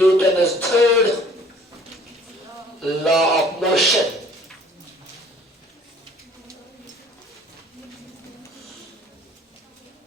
Newton's third law of motion.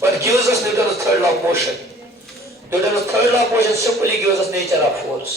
What gives us Newton's third law of motion? Newton's third law of motion simply gives us nature of force.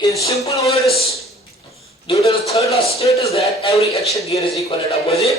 In simple words, Newton's third law states that every action there is equal and opposite.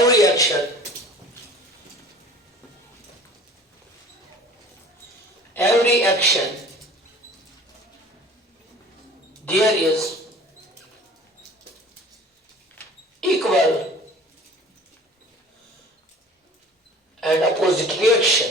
every action there is equal and opposite reaction.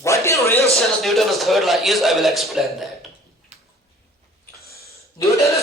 What in real sense Newton's third law is, I will explain that. Newton's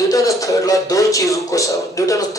Newton's third law Newton's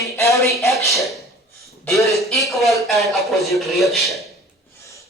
in every action there is equal and opposite reaction.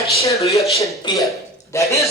action reaction pair. That is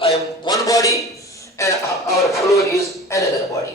I am one body and our floor is another body.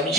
mg.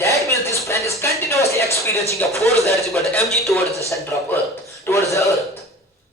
That means this pen is continuously experiencing a force that is equal to mg towards the center of earth, towards the earth,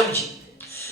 mg.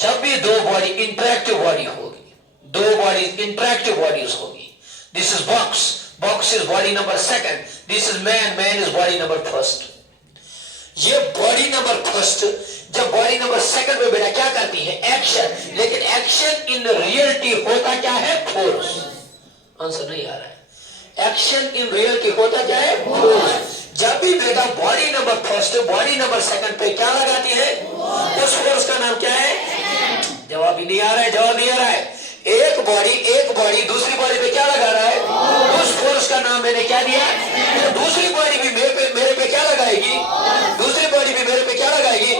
जब भी दो body interactive body होगी, दो body interactive bodies होगी, this is box, box is body number second, this is man, man is body number first. ये body number first जब body number second में बेटा क्या करती है? एक्शन। लेकिन एक्शन इन रियलिटी होता क्या है? फोर्स। आंसर नहीं आ रहा है। एक्शन इन रियलिटी होता क्या है? फोर्स। जब भी बेटा body number first body number second पे क्या लगाती है? उस फोर्स का नाम क्या है? जवाब ही नहीं आ रहा है, जवाब नहीं आ रहा है। एक बॉडी दूसरी बॉडी पे क्या लगा रहा है? उस फोर्स का नाम मैंने क्या दिया? तो दूसरी बॉडी भी मेरे पे क्या लगाएगी? दूसरी बॉडी भी मेरे पे क्या लगाएगी?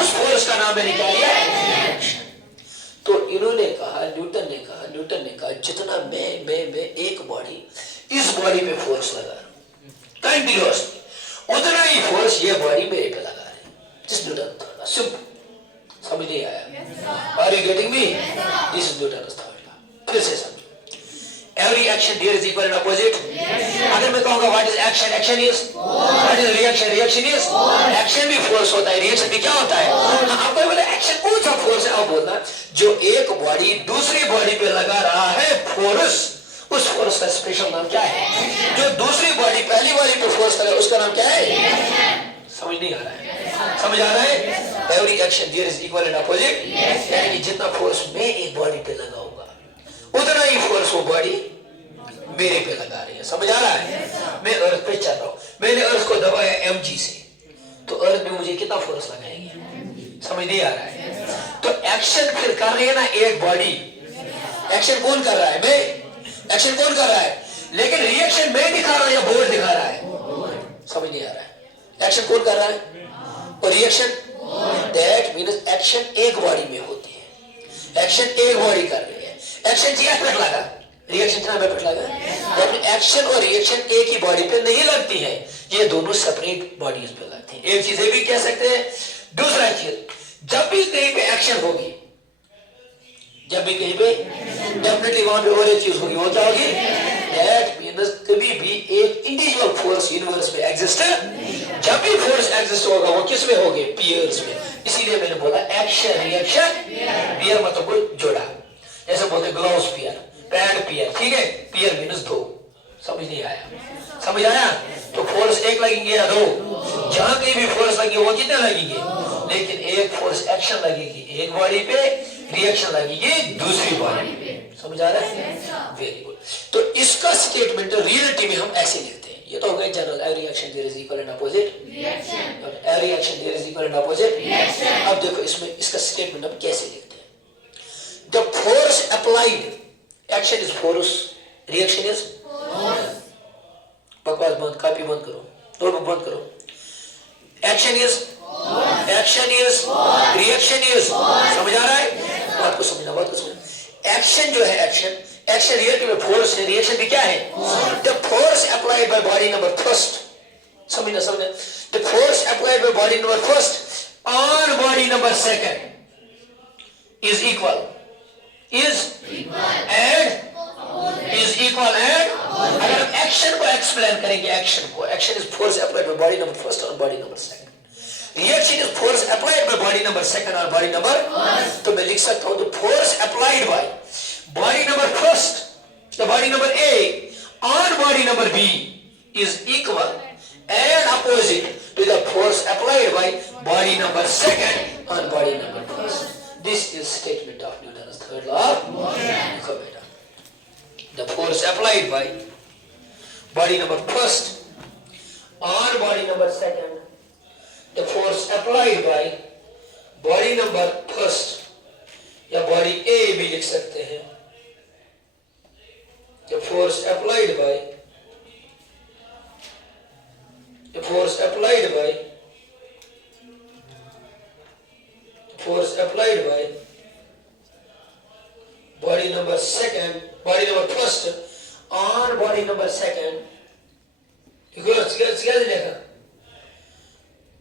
उस फोर्स का नाम मैंने क्या दिया? तो इन्होंने कहा, न्यूटन ने कहा जितना मैं एक बॉडी इस बॉडी पे फोर्स लगा रहा हूं कंटिन्यूअसली, उतना ही फोर्स ये बॉडी मेरे पे लगा रही है। जिस न्यूटन थर्ड, सिंपल, समझ नहीं आया? Are you getting me? This is Newton third law. फिर से समझो, every action there is equal and opposite. अगर मैं कहूँगा what is action, action is, what is reaction, reaction is, action भी force होता है, reaction भी क्या होता है? आप कोई बोले action कौन सा force है? आप बोलना जो एक बॉडी दूसरी बॉडी पे लगा रहा है force, उस फोर्स का स्पेशल नाम क्या है? जो दूसरी बॉडी पहली बॉडी पे फोर्स करे उसका नाम क्या है? समझ नहीं आ रहा है? समझ आ रहा है? Every action there is equal and opposite, यानी कि जितना फोर्स मैं एक बॉडी पे लगाऊंगा उतना ही फोर्स वो बॉडी मेरे पे लगा रही है। समझ आ रहा है? मैं अर्थ पे चल रहा हूं, मैंने अर्थ को दबाया mg से, तो अर्थ में मुझे कितना फोर्स लगाएगी? समझ नहीं आ रहा है? तो एक्शन फिर कर रही है ना एक बॉडी, एक्शन कौन कर रहा है? मैं। एक्शन कौन कर रहा है? लेकिन रिएक्शन मैं दिखा रहा हूं या बोर्ड दिखा रहा है? समझ नहीं आ रहा है? एक्शन कौन कर रहा है और रिएक्शन? दैट मीन्स एक्शन एक बॉडी में होती है, एक्शन एक बॉडी कर रही है, एक्शन जी पे लगा, रिएक्शन क्या पे लगा, लेकिन एक्शन और रिएक्शन एक ही बॉडी पे नहीं लगती है, ये दोनों सेपरेट बॉडीज पे लगती है। एक चीज ये भी कह सकते हैं। दूसरा चीज, जब भी कहीं पे एक्शन होगी, जब भी कहीं पे डेफिनेटली वहां पे और एक चीज होगी, वो क्या होगी? दैट मीन्स कभी भी एक इंडिविजुअल फोर्स यूनिवर्स में एग्जिस्ट, जब भी फोर्स एग्जिस्ट होगा वो किस में होगी? पेयर्स में। इसीलिए मैंने बोला एक्शन रिएक्शन पेयर मतलब कोई जोड़ा, जैसे बोलते ग्लोव्स पेयर, पैड पेयर, ठीक है? पेयर मीन्स दो। समझ नहीं आया? समझ आया? तो फोर्स एक लगेंगे या दो? जहां कहीं भी फोर्स लगेगी वो कितने लगेंगे? लेकिन एक फोर्स एक्शन लगेगी एक बॉडी पे, रिएक्शन लगेगी दूसरी बॉडी पे। समझ आ रहा है? Very good. तो इसका स्टेटमेंट रियलिटी में हम ऐसे लिखते हैं। ये तो हो गया general, every action there is equal and opposite reaction, every action there is equal and opposite reaction. अब देखो इसमें इसका स्टेटमेंट हम कैसे लिखते हैं? The force applied, action is force, reaction is force. बकवास बंद, कॉपी बंद करो, नोटबुक बंद करो। Action is, action is, reaction is. समझ आ रहा है? बात को समझना, बात को समझना। एक्शन जो है, एक्शन रियलिटी में फोर्स है, रिएक्शन भी क्या है? The force applied by body number first, समझना। The force applied by body number first on body number second is equal and अगर हम एक्शन को एक्सप्लेन करेंगे, action is force applied by body number first on body number second, reaction is force applied by body number second और body number, तो मैं लिख सकता हूं the force applied by body number first, the body number A on body number B is equal and opposite to the force applied by body number second on body number first. This is statement of Newton's third law of motion. देखो बेटा, the force applied by body number first on body number second, the force applied by body number first या body A भी लिख सकते हैं, the force applied by force applied by body number second, body number first on body number second,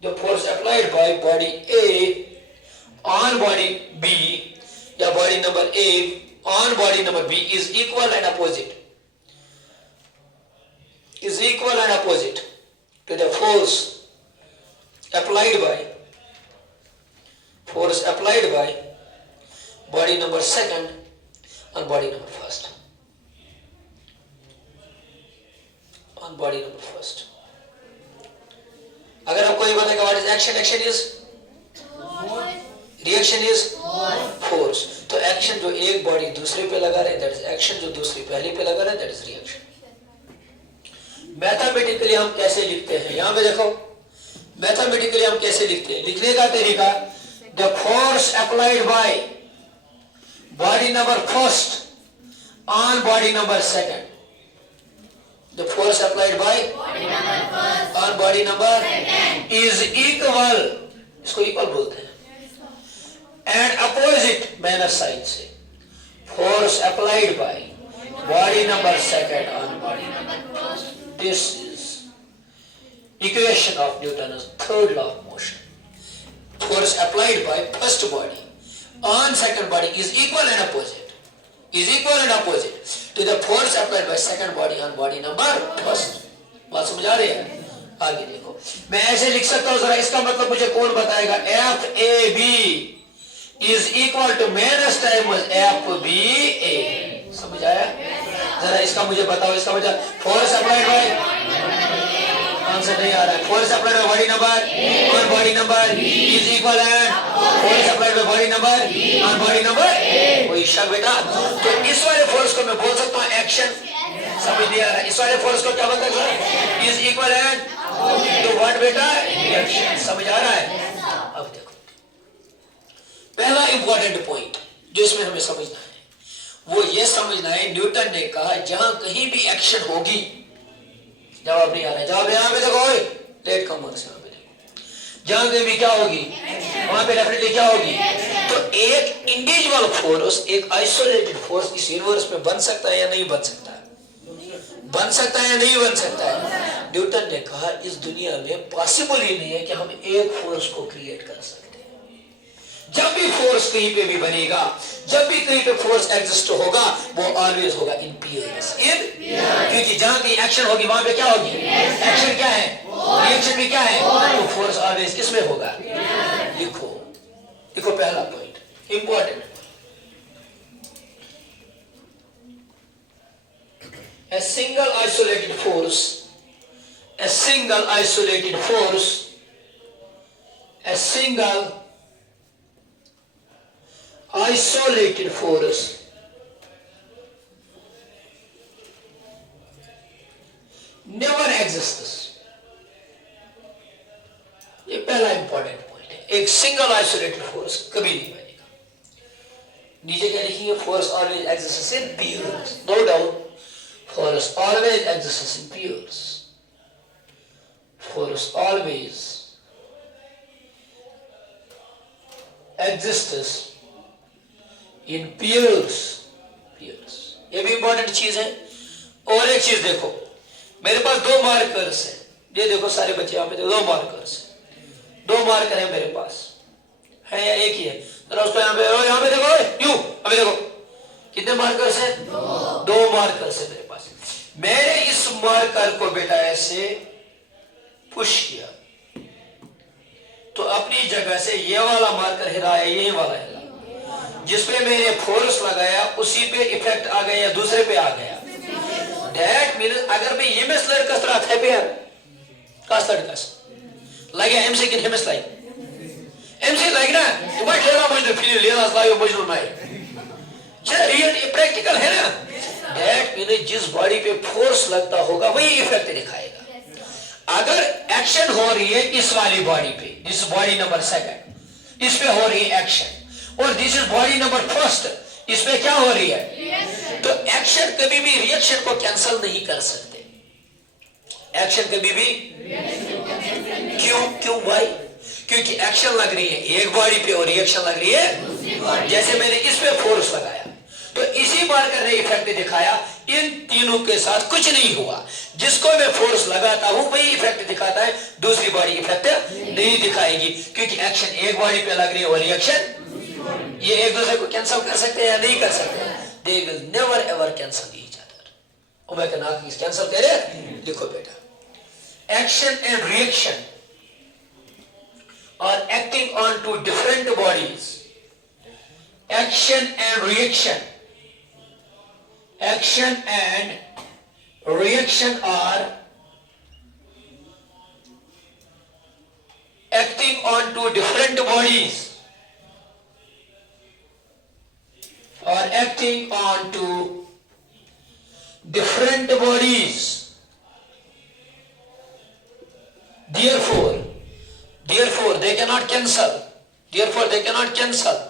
the force applied by body A on body B या body number A on body number B is equal and opposite to the force applied by body number second and body number first. On body number first. अगर आपको ये बताएगा what is action? Action is reaction is force. तो action जो एक body दूसरे पे लगा रहे that is action, जो दूसरी पहली पे लगा रहे that is reaction. मैथमेटिकली हम कैसे लिखते हैं? यहाँ पे देखो मैथमेटिकली हम कैसे लिखते हैं? लिखने का तरीका the force applied by body number first on body number second. The force applied by on body number is equal, इसको equal बोलते हैं, and opposite minus sign से force applied by body number second on body number first. This is equation of Newton's third law of motion. Force applied by first body on second body is equal and opposite. Is equal and opposite to the force applied by second body on body number first. बात समझ आ रही है? आगे देखो, मैं ऐसे लिख सकता हूँ, जरा इसका मतलब मुझे कौन बताएगा? FAB is equal to minus times FBA. समझ आया? जरा इसका मुझे बताओ, इसका मतलब force applied by आंसर नहीं आ रहा है. Force applied by body number on body number is equal and force applied by body number on body number. कोई शक बेटा? तो इस वाले फोर्स को मैं बोल सकता हूँ एक्शन. समझ नहीं आ रहा है? इस वाले फोर्स को क्या मतलब है? Is equal and to what बेटा? Reaction. समझ आ रहा है? अब देखो, पहला इंपॉर्टेंट पॉइंट जो इसमें हमें समझना है वो ये समझना है, न्यूटन ने कहा जहां कहीं भी एक्शन होगी, जवाब नहीं आ रहा है, जवाब यहाँ पे देखो, लेट कमर्स यहाँ पे देखो, जहां कहीं भी क्या होगी वहां पे डेफिनेटली क्या होगी. तो एक इंडिविजुअल फोर्स, एक आइसोलेटेड फोर्स इस यूनिवर्स में बन सकता है या नहीं बन सकता है? बन सकता है या नहीं बन सकता है? न्यूटन ने कहा इस दुनिया में पॉसिबल ही नहीं है कि हम एक फोर्स को क्रिएट कर सकते. जब भी फोर्स कहीं पे भी बनेगा, जब भी कहीं पे फोर्स एग्जिस्ट होगा, वो ऑलवेज होगा इन पेयर्स. क्योंकि जहां कहीं एक्शन होगी वहां पे क्या होगी? एक्शन क्या है? रिएक्शन भी क्या है? तो फोर्स ऑलवेज किस में होगा? लिखो, देखो पहला point important. A single isolated force, a single isolated force, a single isolated force never exists. ये पहला इंपॉर्टेंट पॉइंट है. एक सिंगल आइसोलेटेड फोर्स कभी नहीं बनेगा. नीचे क्या लिखेंगे? Force always exists in pairs. No doubt, force always exists in pairs. Force always exists in pairs. Pairs ये भी इंपॉर्टेंट चीज है. और एक चीज देखो, मेरे पास दो मार्कर्स हैं. ये देखो सारे बच्चे यहाँ पे दो मार्कर्स हैं. दो मार्कर है मेरे पास, है या एक ही है? जरा उसको यहाँ पे देखो, यूं अभी देखो कितने मार्कर्स हैं? दो मार्कर्स है मेरे पास. मैंने इस मार्कर को बेटा ऐसे पुश किया तो अपनी जगह से ये वाला मार्कर हिला है, यही वाला हिला. जिसपे मैंने फोर्स लगाया उसी पे इफेक्ट आ गया या दूसरे पे आ गया. दैट मीन्स अगर मैं ये mesler kasrat है पे kasrat kas lagi MC kin hemes lai MC lagi ना तो मैं खेला मुझे फिर लेना लायो मुझे नहीं ये रियल प्रैक्टिकल है ना. दैट मीन्स जिस बॉडी पे फोर्स लगता होगा वही इफेक्ट दिखाएगा. अगर एक्शन हो रही है इस वाली बॉडी पे, दिस बॉडी नंबर सेकंड, इस पे हो रही है एक्शन, और this is body number first, इसमें क्या हो रही है? तो एक्शन कभी भी रिएक्शन को कैंसिल नहीं कर सकते. एक्शन कभी भी क्यों भाई? क्योंकि एक्शन लग रही है एक बॉडी पे और रिएक्शन लग रही है. जैसे मैंने इस पे फोर्स लगाया तो इसी मार्कर ने इफेक्ट दिखाया. इन तीनों के साथ कुछ नहीं हुआ. जिसको मैं फोर्स लगाता हूं वही इफेक्ट दिखाता है, दूसरी बॉडी इफेक्ट नहीं दिखाएगी. क्योंकि एक्शन एक बॉडी पे लग रही है और रिएक्शन ये एक दूसरे को कैंसिल कर सकते हैं या नहीं कर सकते? They will never ever cancel each other. और मैं कहना कि कैंसिल करे. लिखो बेटा, action and reaction are acting on two different bodies. action and reaction. Action and reaction are acting on two different bodies, or acting on two different bodies. Therefore they cannot cancel. Therefore they cannot cancel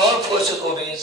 all forces obeys.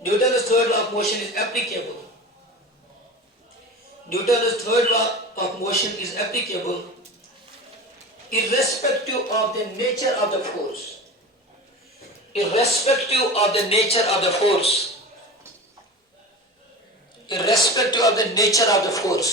Newton's third law of motion is applicable. Newton's third law of motion is applicable irrespective of the nature of the force. Irrespective of the nature of the force. Irrespective of the nature of the force.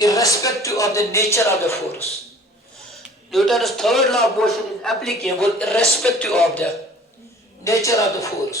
Irrespective of the nature of the force. Newton's third law of motion is applicable irrespective of the nature of the force.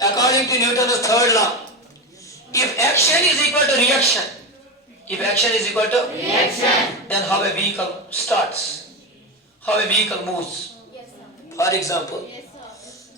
according to Newton's third law if action is equal to reaction then how a vehicle starts how a vehicle moves for example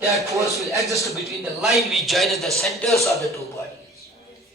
that force will exist between the line which joins the centers of the two bodies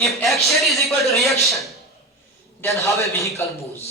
if action is equal to reaction then how a vehicle moves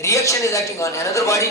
reaction is acting on another body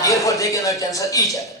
therefore they cannot cancel each other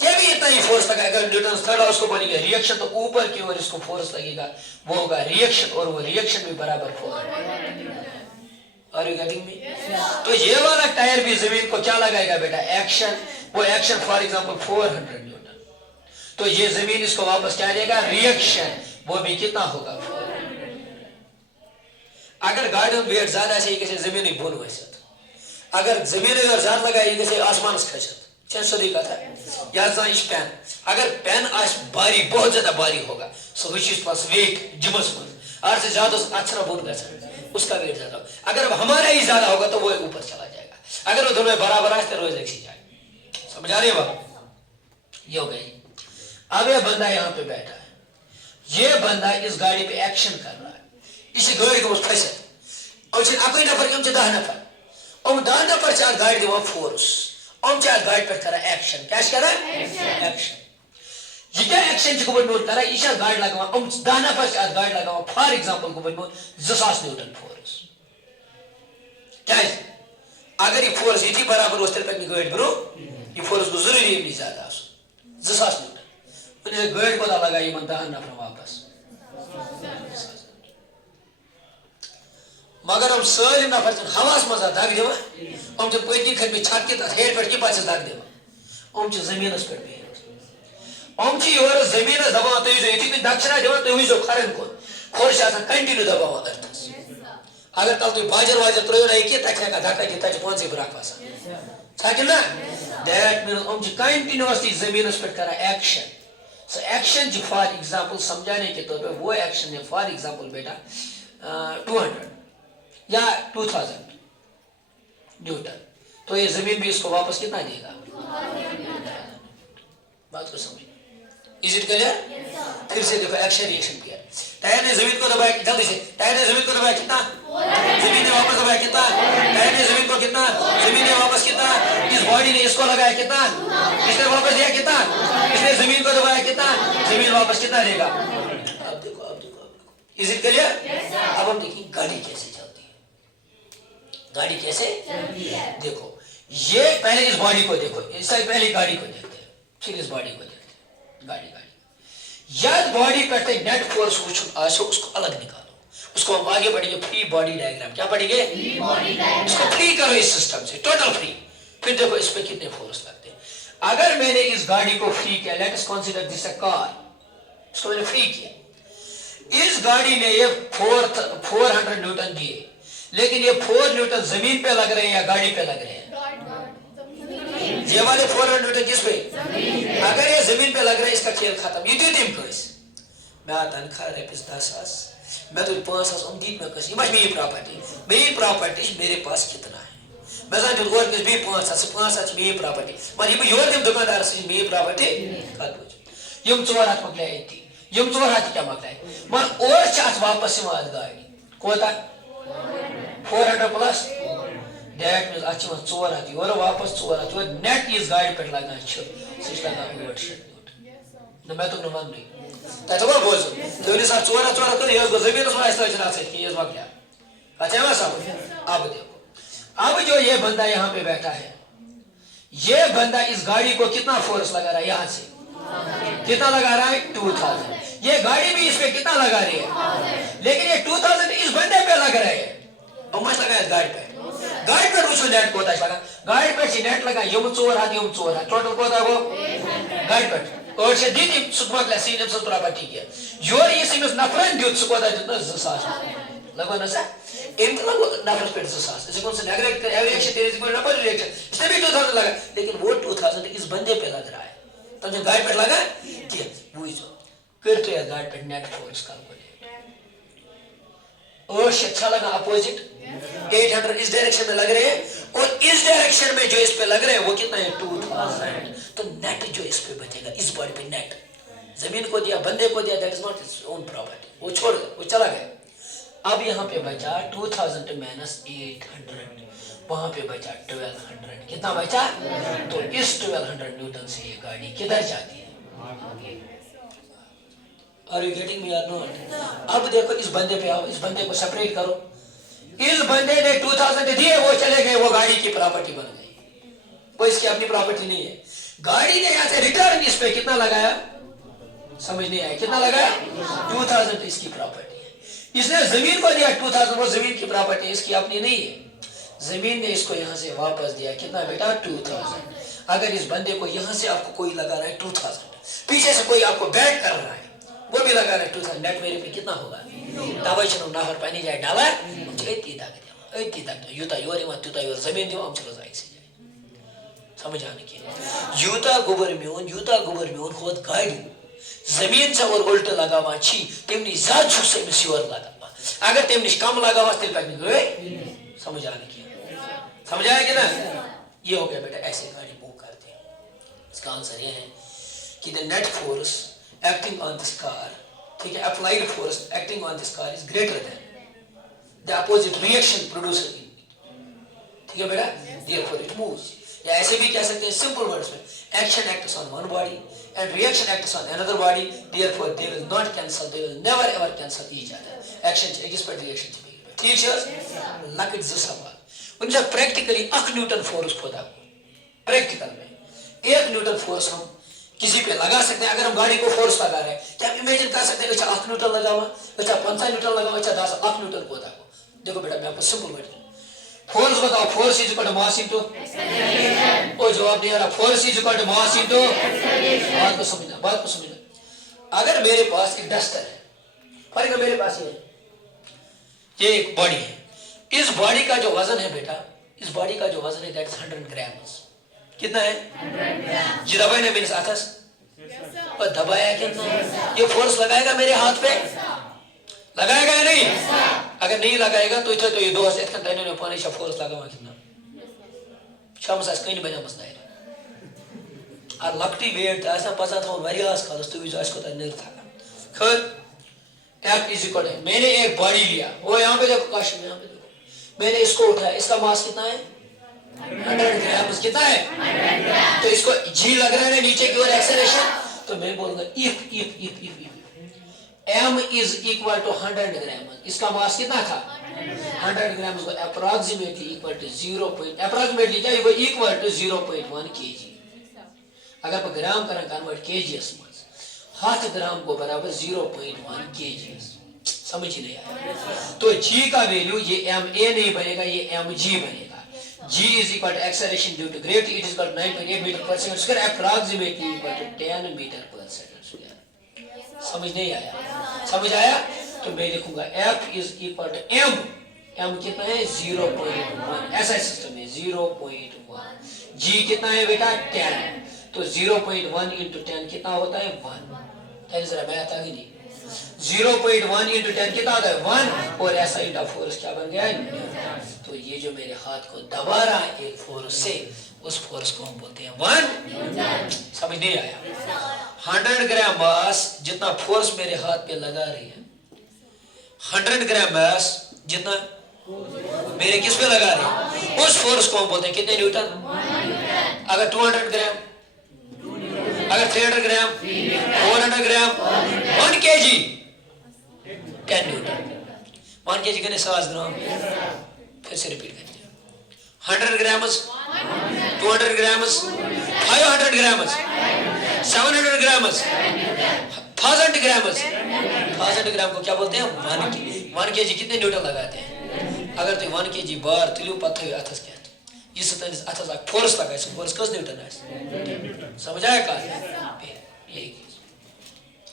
ये भी इतना ही force लगाएगा, Newton third law उसको बोलेंगे reaction, तो ऊपर की ओर इसको फोर्स लगेगा, वो होगा रिएक्शन, और वो रिएक्शन भी बराबर force. Are you getting me? तो ये वाला टायर भी जमीन को क्या लगाएगा बेटा, एक्शन, वो एक्शन फॉर एग्जांपल 400 न्यूटन, तो ये जमीन इसको वापस क्या देगा, रिएक्शन, वो भी कितना होगा 400। अगर गाड़ी में वेट ज्यादा है कैसे जमीन ही बोन वैसे, अगर जमीन अगर ज्यादा लगाई कैसे आसमान खचत सदी कथा या पेन, अगर पेन आज भारी बहुत ज्यादा भारी होगा सो पास वेट जिमस मज और से ज्यादा अच्छा बोन ग उसका वेट ज्यादा, अगर हमारा ही ज्यादा होगा तो वो ऊपर चला जाएगा, अगर वो दोनों बराबर है तो रोज एक सी जाएगा। समझ आ रही है बात? ये हो गई। अब ये बंदा यहाँ पे बैठा है, ये बंदा इस गाड़ी पे एक्शन कर रहा है, इसी गाड़ी को फंसे और अकोई नफर हम 10 नफर और 10 नफर चार गाड़ी दिवा फोर्स हम चार गाड़ी पे करा एक्शन, क्या करा एक्शन, ये क्या एक्शन को बनो करा इशा गाड़ी लगावा हम 10 नफर चार गाड़ी लगावा फॉर एग्जांपल को बनो 2000 न्यूटन फोर्स, क्या है अगर ये फोर्स इतनी बराबर होते तक गाड़ी बनो ये फोर्स को जरूरी नहीं ज्यादा 2000 न्यूटन मैंने गाड़ी को लगाई मन 10 नफर वापस, मगर हम सारे नफर हवास मजा दाग दिवा हम जब पति खत में छत के हेड पर की पास दाग दिवा हम जमीन पे हम योर जमीन दबा तो ये दक्षिणा दिवा तो जो खरन को खोर्स कंटिन्यू दबा अर्थस, अगर कल तुम बाजर वाजर त्रो ना कि तक का धक्का कि तक पांच ब्राक पास साकिन ना दैट मींस हम कंटिन्यूअसली जमीन पे करा एक्शन, सो एक्शन जी फॉर एग्जांपल समझाने के तौर पे वो एक्शन है फॉर एग्जांपल बेटा 200 या 2000 न्यूटन, तो ये जमीन भी इसको वापस कितना देगा, बात को समझ, इज इट क्लियर? फिर से देखो एक्शन रिएक्शन किया, टायर ने जमीन को दबाया जल्दी से, टायर ने जमीन को दबाया कितना, जमीन ने वापस दबाया कितना, टायर ने जमीन को कितना, जमीन ने वापस कितना, इस बॉडी ने इसको लगाया कितना, इसने वापस दिया कितना, इसने जमीन को दबाया कितना, जमीन वापस कितना देगा। अब देखो इज इट क्लियर? अब हम देखिए गाड़ी कैसे चलती है, गाड़ी कैसे देखो, ये पहले इस बॉडी को देखो, इससे पहले गाड़ी को देखते हैं, फिर इस बॉडी को देखते हैं, गाड़ी याद बॉडी करते नेट फोर्स उसको अलग निकालो, उसको हम आगे बढ़ेंगे फ्री बॉडी डायग्राम, क्या पढ़ेंगे इसको फ्री करो इस सिस्टम से टोटल फ्री, फिर देखो इस पे कितने फोर्स लगते हैं। अगर मैंने इस गाड़ी को फ्री किया, let us consider this a car, इसको मैंने फ्री किया, इस गाड़ी ने ये 400 न्यूटन दिए, लेकिन ये 4 न्यूटन जमीन पे लग रहे हैं या गाड़ी पे लग रहे हैं, ये वाले 400 न्यूटन किस पे, अगर ये जमीन पे लग रहा है इसका खेल खत्म, ये दीद इम्प्लॉइज मैं तनख्वाह रपिस 10,000 मैं तो 5,000 हम दीद में कस, ये मेरी प्रॉपर्टी मेरे पास कितना है, मैं जो गौर कर भी 5,000 मेरी प्रॉपर्टी, पर ये योर दिम दुकानदार से मेरी प्रॉपर्टी खत्म यम 4 हाथ मकलाए थी, यम 4 हाथ क्या मकलाए मगर और चाच वापस से माद गाड़ी कोता 400 प्लस दैट मींस अच्छी 4 हाथ और वापस 4 हाथ और नेट इस गाड़ी पे लगा छ सिस्टम लगा ओवर शेड न मैं तो न मान नहीं तो वो बोल दोनी साहब 4 कर ये जमीन में ऐसा चला से कि ये बात क्या अच्छा है साहब। अब देखो, अब जो ये बंदा यहाँ पे बैठा है, ये बंदा इस गाड़ी को कितना फोर्स लगा रहा है, यहाँ से कितना लगा रहा है 2000, ये गाड़ी भी इस पे कितना लगा रही है, लेकिन ये 2000 इस बंदे पे लग रहा है, और मत लगा इस गाड़ी पे उसको नेट को लगा, गाड़ी पे नेट लगा यम 4 हाथ टोटल को वो गाड़ी पे और से दीदी सुकमत सीन सब प्रॉपर्टी किया योर ये सिमस नफरन दियो सुको दा जितना 2000 लगो ना सा एम तो लगो नफरन पे 2000 इसे कौन सा नेगेटिव एवरेज तेरे से कोई नंबर रिएक्शन इसने भी 2000 लगा, लेकिन वो 2000 इस बंदे पे लग रहा है, तब जब गाड़ी पे लगा कि वो जो करते हैं गाड़ी पे नेट फोर्स कैलकुलेट और से अच्छा लगा अपोजिट 800 इस डायरेक्शन में लग रहे हैं और इस डायरेक्शन में जो इस पे लग रहे हैं वो कितना है 2000, तो नेट जो इस पे बचेगा इस बॉडी पे नेट जमीन को दिया बंदे को दिया, that is not his own property, वो छोड़ गया वो चला गया। अब यहाँ पे बचा 2000 माइनस 800, वहां पे बचा 1200, कितना बचा, तो इस 1200 न्यूटन से ये गाड़ी किधर जाती है, आर यू गेटिंग मी और नॉट। अब देखो इस बंदे पे आओ, इस बंदे को सेपरेट करो, इस बंदे ने 2000 दिए वो चले गए, वो गाड़ी की प्रॉपर्टी बन गई, वो इसकी अपनी प्रॉपर्टी नहीं है, गाड़ी ने यहाँ से रिटर्न इस पे कितना लगाया, समझ नहीं आया, कितना लगाया 2000 इसकी प्रॉपर्टी है। इसने जमीन को दिया 2000, वो जमीन की प्रॉपर्टी इसकी अपनी नहीं है, जमीन ने इसको यहाँ से वापस दिया कितना बेटा 2000। अगर इस बंदे को यहाँ से आपको कोई लगा रहा है 2000, पीछे से कोई आपको बैट कर रहा है वो भी लगा रहा है 2000, नेट मेरे पे कितना होगा दावा चलो नहर पानी जाए डाला यूता योर तुता योर जमीन दियो हम चलो जाए समझ आने की यूता गोबर म्यून होत गाड़ी जमीन से और उल्टा लगावा छी तेमनी ज्यादा छुक से मिसिवर लगावा, अगर तेमनी कम लगावा तेल पैक गए, समझ आने की, समझ आया कि ना। ये हो गया बेटा ऐसे गाड़ी मूव करते हैं। इसका आंसर ये है कि the net force acting on this car, ठीक है, applied force acting on this car is greater than the opposite reaction produced in it, ठीक है बेटा, देयरफॉर इट मूव्स। या ऐसे भी कह सकते हैं सिंपल वर्ड्स में, action acts on one body and reaction acts on another body, therefore they will not cancel, they will never ever cancel each other. Action एक इस पर reaction चलेगी, ठीक है। लकड़ से सवाल उनसे प्रैक्टिकली 1 न्यूटन फोर्स खुदा प्रैक्टिकल में 1 न्यूटन फोर्स हम किसी पे लगा सकते हैं। अगर हम गाड़ी को फोर्स लगा रहे हैं क्या आप इमेजिन कर सकते हैं अच्छा 8 न्यूटन लगा हुआ, अच्छा 5 न्यूटन लगा हुआ, अच्छा 10 न्यूटन खुदा को। देखो बेटा मैं आपको सिंपल वर्ड फोर्स बताओ, force is equal to mass into, ओ जवाब नहीं आ रहा, force is equal to mass into, बात को समझना, बात को समझना। अगर मेरे पास एक डस्टर है, फॉर एग्जांपल मेरे पास ये एक बॉडी है, इस बॉडी का जो वजन है बेटा, इस बॉडी का जो वजन है दैट इज 100 ग्राम्स, कितना है 100 ग्राम। जी दबाने मींस आथस और दबाया कितना, ये फोर्स लगाएगा मेरे हाथ पे, लगाएगा या नहीं, अगर नहीं लगाएगा तो इतना तो ये 2 से कंटेनर में पानी से फोर्स लगावा कितना शाम से कहीं बजा मसला है और लकटी वेट ऐसा पता था वेरियस कलर्स तो जो इसको तो नहीं था खैर एक्ट इज इक्वल है। मैंने एक बॉडी लिया, वो यहाँ पे देखो काश में यहाँ पे देखो, मैंने इसको उठाया, इसका मास कितना है 100 ग्राम, कितना है 100 ग्राम। तो इसको जी लग रहा है नीचे की ओर एक्सेलरेशन, तो मैं बोलूंगा if m is equal to 100 ग्राम, इसका मास कितना था 100 ग्राम, इसको approximately equal to 0. approximately क्या ये equal to 0.1 kg। अगर आप ग्राम करें कन्वर्ट kgs में, 7 ग्राम को बराबर 0.1 kg, समझ नहीं आया। तो g का वैल्यू ये ma नहीं बनेगा, ये mg बनेगा। g is equal to acceleration due to gravity, it is equal to 9.8 meter per second square, approximately equal to 10 meter per second square। समझ नहीं आया, समझ आया तो मैं लिखूंगा F is equal to m, m कितना है 0.1, ऐसा सिस्टम है 0.1, g कितना है बेटा 10, तो 0.1 into 10 कितना होता है 1, जरा मैं आता ही नहीं, 0.1 into 10 कितना होता है 1, और ऐसा इंटा फोर्स क्या बन गया, तो ये जो मेरे हाथ को दबा रहा है एक फोर्स से, उस फोर्स को हम बोलते हैं 1 न्यूटन। समझ नहीं आया, 100 ग्राम मास जितना फोर्स मेरे हाथ पे लगा रही है, 100 ग्राम मास जितना मेरे किस पे लगा रही है, उस फोर्स को हम बोलते हैं कितने न्यूटन। अगर 200 ग्राम, अगर 300 ग्राम, 400 ग्राम, 1 केजी 10 न्यूटन, 1 केजी कितने 7 ग्राम, फिर से रिपीट करिए 100 ग्राम, 200 ग्राम, 500 ग्राम, 700 ग्राम, 1000 ग्राम, 1000 ग्राम को क्या बोलते हैं 1 केजी कितने न्यूटन लगाते हैं। अगर तो 1 केजी बार तुलियो पत्थर अथस क्या इस अथस फोर्स लगा, इस फोर्स किस न्यूटन है, समझ आया का।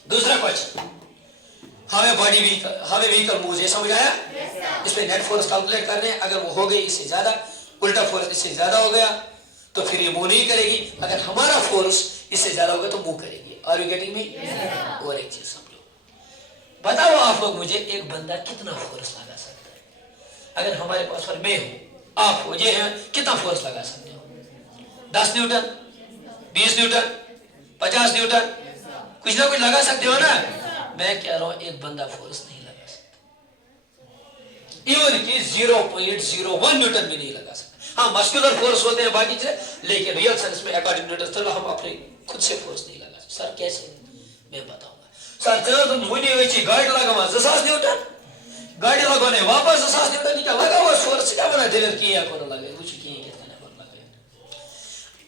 दूसरा क्वेश्चन, हमें बॉडी व्हीकल मूव है, समझ आया। इस पे नेट फोर्स कैलकुलेट कर रहे हैं, अगर वो हो गई इससे ज्यादा, उल्टा फोर्स इससे ज्यादा हो गया तो फिर ये मूव नहीं करेगी, अगर हमारा फोर्स इससे ज्यादा होगा तो मूव करेगी। Are you getting me. और एक चीज समझो, बताओ आप लोग मुझे एक बंदा कितना फोर्स लगा सकता है, अगर हमारे पास पर मैं हूं आप हो ये हैं, कितना फोर्स लगा सकते हो, 10 न्यूटन, 20 न्यूटन, 50 न्यूटन, कुछ ना कुछ लगा सकते हो ना। मैं कह रहा हूं एक बंदा फोर्स नहीं लगा सकता, इवन कि 0.01 न्यूटन भी नहीं लगा सकता। हाँ मस्कुलर फोर्स होते हैं बाकी चीजें, लेकिन रियल सेंस में अकॉर्डिंग न्यूटन चलो हम अपने खुद से फोर्स नहीं लगा सकते। सर कैसे, मैं बताऊंगा। सर चलो तुम मुझे वैसी गाड़ी लगा 1000 न्यूटन, गाड़ी लगाने वापस 1000 न्यूटन क्या लगा हुआ फोर्स क्या बना दिलर किया कौन लगे कुछ किए कितना लगे।